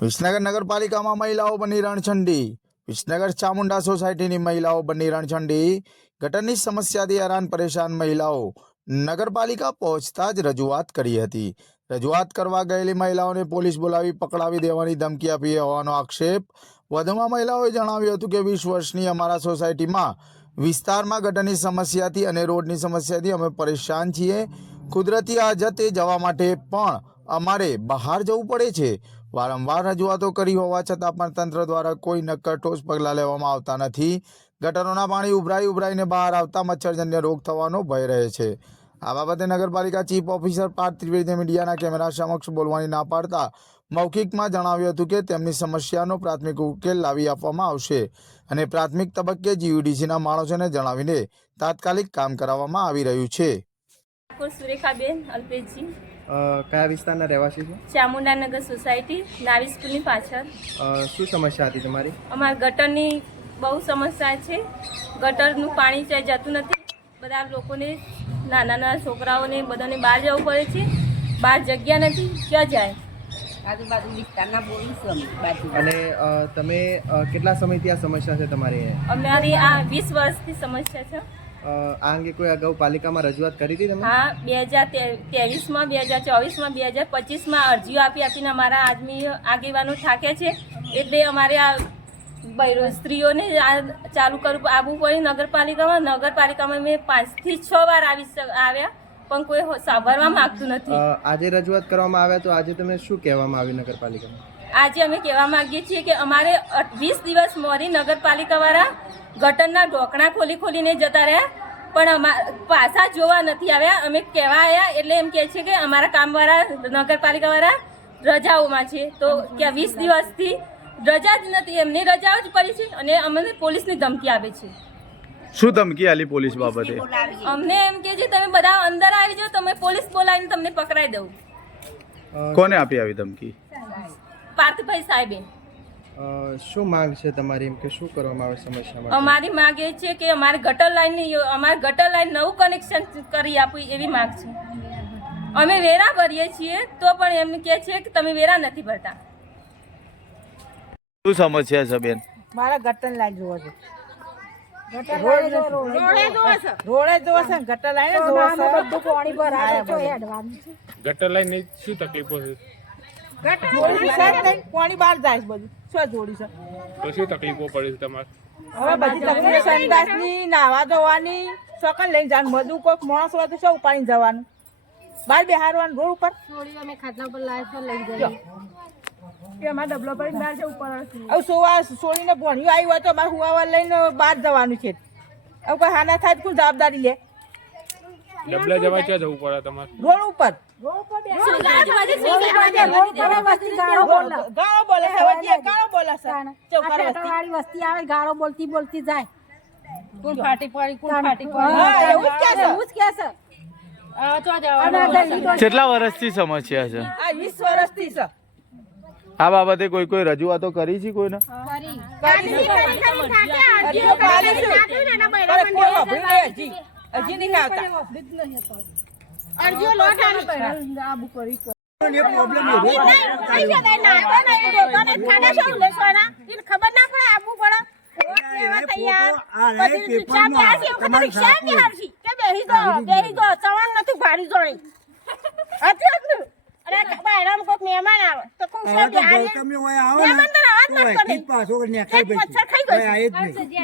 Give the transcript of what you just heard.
વિસનગર નગરપાલિકામાં મહિલાઓ બની રણછંડી. વિસનગર ચામુંડા સોસાયટીની મહિલાઓ બની રણછંડી. ગટરની સમસ્યાથી હેરાન પરેશાન મહિલાઓ. નગરપાલિકા પહોંચતા જ રજૂઆત કરી હતી. રજૂઆત કરવા ગયેલી મહિલાઓને પોલીસ બોલાવી પકડાવી દેવાની ધમકી આપી હોવાનો આક્ષેપ વધુમાં મહિલાઓએ જણાવ્યું હતું કે વીસ વર્ષની અમારા સોસાયટીમાં વિસ્તારમાં ગટરની સમસ્યાથી અને રોડની સમસ્યાથી અમે પરેશાન છીએ. કુદરતી આફતે જવા માટે પણ અમારે બહાર જવું પડે છે. વારંવાર રજૂઆતો કરી હોવા છતાં પણ તંત્ર દ્વારા કોઈ નક્કર ઠોસ પગલાં લેવામાં આવતા નથી. ગટરોના પાણી ઉભરાઈ ઉભરાઈને બહાર આવતા મચ્છરજન્ય રોગ થવાનો ભય રહે છે. આ બાબતે નગરપાલિકા ચીફ ઓફિસર પાર્થ ત્રિવેદીએ મીડિયાના કેમેરા સમક્ષ બોલવાની ના પાડતા મૌખિકમાં જણાવ્યું હતું કે તેમની સમસ્યાનો પ્રાથમિક ઉકેલ લાવી આપવામાં આવશે અને પ્રાથમિક તબક્કે જીયુડીસીના માણસોને જણાવીને તાત્કાલિક કામ કરાવવામાં આવી રહ્યું છે. સુરેખાબેન અલ્પેશજી. કયા વિસ્તારના રહેવાસી છો? ચામુંડાનગર સોસાયટી નાવી સ્કૂલની પાછળ. શું સમસ્યા હતી તમારી? અમારા ગટરની બહુ સમસ્યા છે. ગટરનું પાણી છે જતું નથી. બધા લોકોને નાના નાના છોકરાઓને બધાને બહાર જવું પડે છે. બહાર જગ્યા નથી ક્યાં જાય? આજુબાજુ વિસ્તારના બોલીશું અમે બાજુ. અને તમે કેટલા સમયથી આ સમસ્યા છે તમારી અમારી આ વીસ વર્ષથી સમસ્યા છે. આ અંગે કોઈ અગાઉ પાલિકામાં રજૂઆત કરી હતી તમે હા બે હજાર ત્રેવીસમાં બે હજાર ચોવીસમાં બે હજાર પચીસમાં અરજીઓ આપી આપીને અમારા આદમી આગેવાનો થાકે છે. એટલે અમારે આ બૈરો સ્ત્રીઓને આ ચાલુ કરવું આવવું પડ્યું નગરપાલિકામાં. નગરપાલિકામાં મેં પાંચથી છ વાર આવી આવ્યા પણ કોઈ સાંભળવા માંગતું નથી. આજે રજૂઆત કરવામાં આવ્યા તો આજે તમે શું કહેવામાં આવ્યું નગરપાલિકામાં? આજે અમે કહેવા માંગીએ છીએ કે અમારે વીસ દિવસ મોરી નગરપાલિકાવાળા ગટરના ઢોકણા ખોલી ખોલીને જતા રહ્યા પણ અમા પાછા જોવા નથી આવ્યા. અમે કહેવા આવ્યા એટલે એમ કહે છે કે અમારા કામવાળા નગરપાલિકાવાળા રજાઓમાં છે. તો કે વીસ દિવસથી રજા જ નથી એમની રજાઓ જ પડી છે અને અમને પોલીસની ધમકી આપે છે. શું ધમકી આલી પોલીસ બાબતે? અમને એમ કહે છે તમે બધા અંદર આવી જાઓ તમે પોલીસ બોલાવીને તમને પકડાઈ દઉં. કોને આપી આવી ધમકી? પાર્થભાઈ સાહેબે. શું માંગ છે તમારી એમ કે શું કરવામાં આવે સમસ્યામાં અમારી માંગ એ છે કે અમારે ગટર લાઈન અમારે ગટર લાઈન નવું કનેક્શન કરી આપવું એવી માંગ છે. અમે વેરા ભરીએ છીએ તો પણ એમ કહે છે કે તમે વેરા નથી ભરતા. શું સમસ્યા છે બેન? મારા ગટર લાઈન જોવો છે રોડે જોવો છે. રોડે જોવો છે ગટર લાઈન જોવો છે. બધું પાણી ભરાય છે. ગટર લાઈન શું તકલીફો છે? જોડી છે જ નહીં, પાણી બહાર જાય છે બધું. શું જોડી છે? તો શું તકલીફો પડે છે તમારે? હવે બધી તકલીફ સંડાસની નાવા ધોવાની ચોકન લઈને જવાનું. બધું કોઈક માણસ હોય તો શું ઉપાડીને જવાનું? બહાર બેહારવાનું રોડ ઉપર? હવે સોવા સોળીને ભણ્યું આવ્યું હોય તો અમારે હુવાવા લઈને બહાર જવાનું છે. હવે કોઈ હાના થાય તો કોઈ જવાબદારી લે? ડબલા જવા ક્યાં જવું પડે તમારે? રોડ ઉપર. ગાળો બોલે છે હવે જે ગાળો બોલે છે ચૌકાર વસ્તી વસ્તી આવે ગાળો બોલતી બોલતી જાય. કોણ ફાટી પડી કોણ ફાટી હા, એવું જ કે છે. એવું જ કે છે. અને આ ગલી તો કેટલા વર્ષથી સમસ્યા છે? આ 20 વર્ષથી છે. આ બાબતે કોઈ કોઈ રજૂઆતો કરી છે કોઈને? અરજીઓ આ છે. કરી કોઈ વાપરી નહીં હજી હજી નહીં આવતા મહેમાન આવે. તો કોણ છે મહેમાન તો અવાજ મત કરે એક મચ્છર ખાઈ ગયો